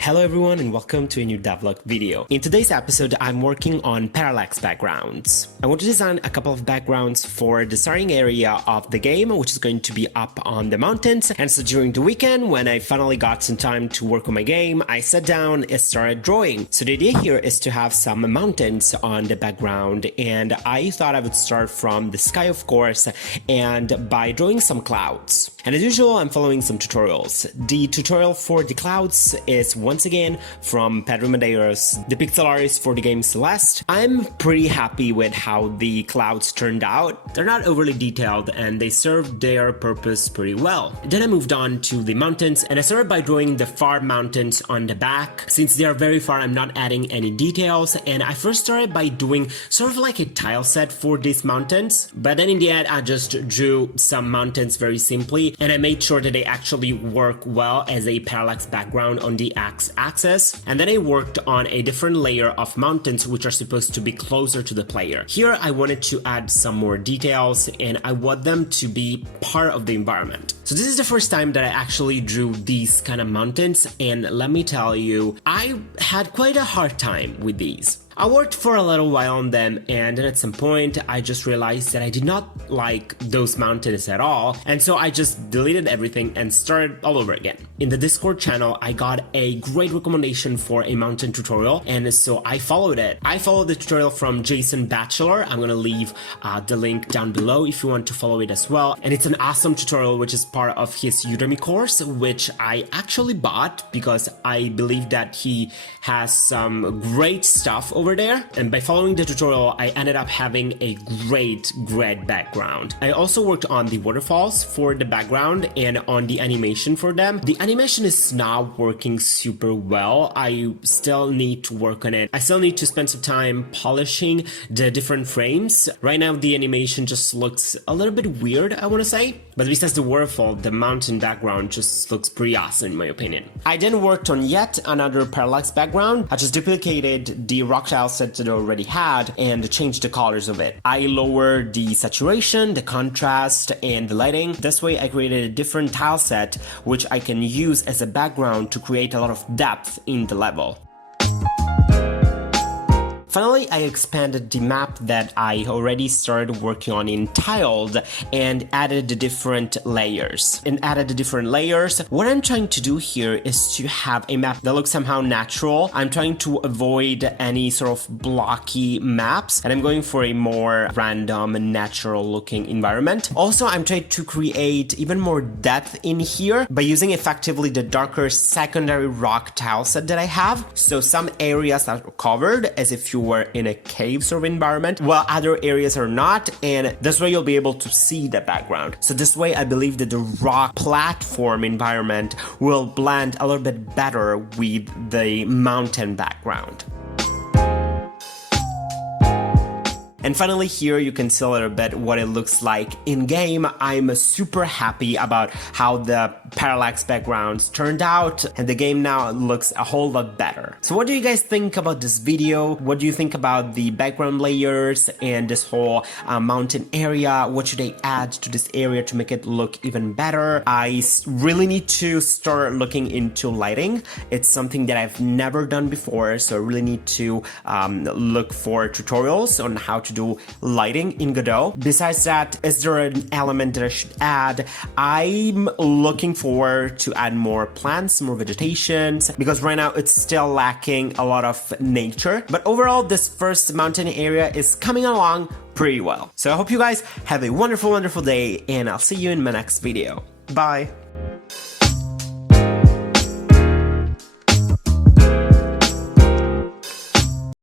Hello everyone and welcome to a new Devlog video. In today's episode, I'm working on Parallax Backgrounds. I want to design a couple of backgrounds for the starting area of the game, which is going to be up on the mountains. And so during the weekend, when I finally got some time to work on my game, I sat down and started drawing. So the idea here is to have some mountains on the background, and I thought I would start from the sky, of course, and by drawing some clouds. And as usual, I'm following some tutorials. The tutorial for the clouds is once again from Pedro Medeiros. The pixel art is for the game Celeste. I'm pretty happy with how the clouds turned out. They're not overly detailed and they serve their purpose pretty well. Then I moved on to the mountains and I started by drawing the far mountains on the back. Since they are very far, I'm not adding any details, and I first started by doing sort of like a tile set for these mountains, but then in the end I just drew some mountains very simply, and I made sure that they actually work well as a parallax background on the x-axis, and then I worked on a different layer of mountains which are supposed to be closer to the player. Here I wanted to add some more details and I want them to be part of the environment. So this is the first time that I actually drew these kind of mountains, and let me tell you, I had quite a hard time with these. I worked for a little while on them, and then at some point I just realized that I did not like those mountains at all, and so I just deleted everything and started all over again. In the Discord channel, I got a great recommendation for a mountain tutorial, and so I followed it. I followed the tutorial from Jaysen Batchelor. I'm gonna leave the link down below if you want to follow it as well, and it's an awesome tutorial which is part of his Udemy course, which I actually bought because I believe that he has some great stuff over there, and by following the tutorial I ended up having a great background. I also worked on the waterfalls for the background and on the animation for them. The animation is not working super well. I still need to work on it. I still need to spend some time polishing the different frames. Right now the animation just looks a little bit weird, I want to say, but besides the waterfall, the mountain background just looks pretty awesome in my opinion. I then worked on yet another parallax background. I just duplicated the rock tile set that I already had and changed the colors of it. I lowered the saturation, the contrast, and the lighting. This way I created a different tile set which I can use as a background to create a lot of depth in the level. Finally, I expanded the map that I already started working on in Tiled and added the different layers. What I'm trying to do here is to have a map that looks somehow natural. I'm trying to avoid any sort of blocky maps, and I'm going for a more random and natural looking environment. Also, I'm trying to create even more depth in here by using effectively the darker secondary rock tile set that I have. So some areas are covered as if you were in a cave sort of environment, while other areas are not, and this way you'll be able to see the background. So this way I believe that the rock platform environment will blend a little bit better with the mountain background. And finally here you can see a little bit what it looks like in game. I'm super happy about how the parallax backgrounds turned out, and the game now looks a whole lot better. So what do you guys think about this video? What do you think about the background layers and this whole mountain area? What should I add to this area to make it look even better? I really need to start looking into lighting. It's something that I've never done before, so I really need to look for tutorials on how to do lighting in Godot. Besides that, is there an element that I should add? I'm looking forward to add more plants, more vegetations, because right now it's still lacking a lot of nature. But overall, this first mountain area is coming along pretty well. So I hope you guys have a wonderful day, and I'll see you in my next video. Bye!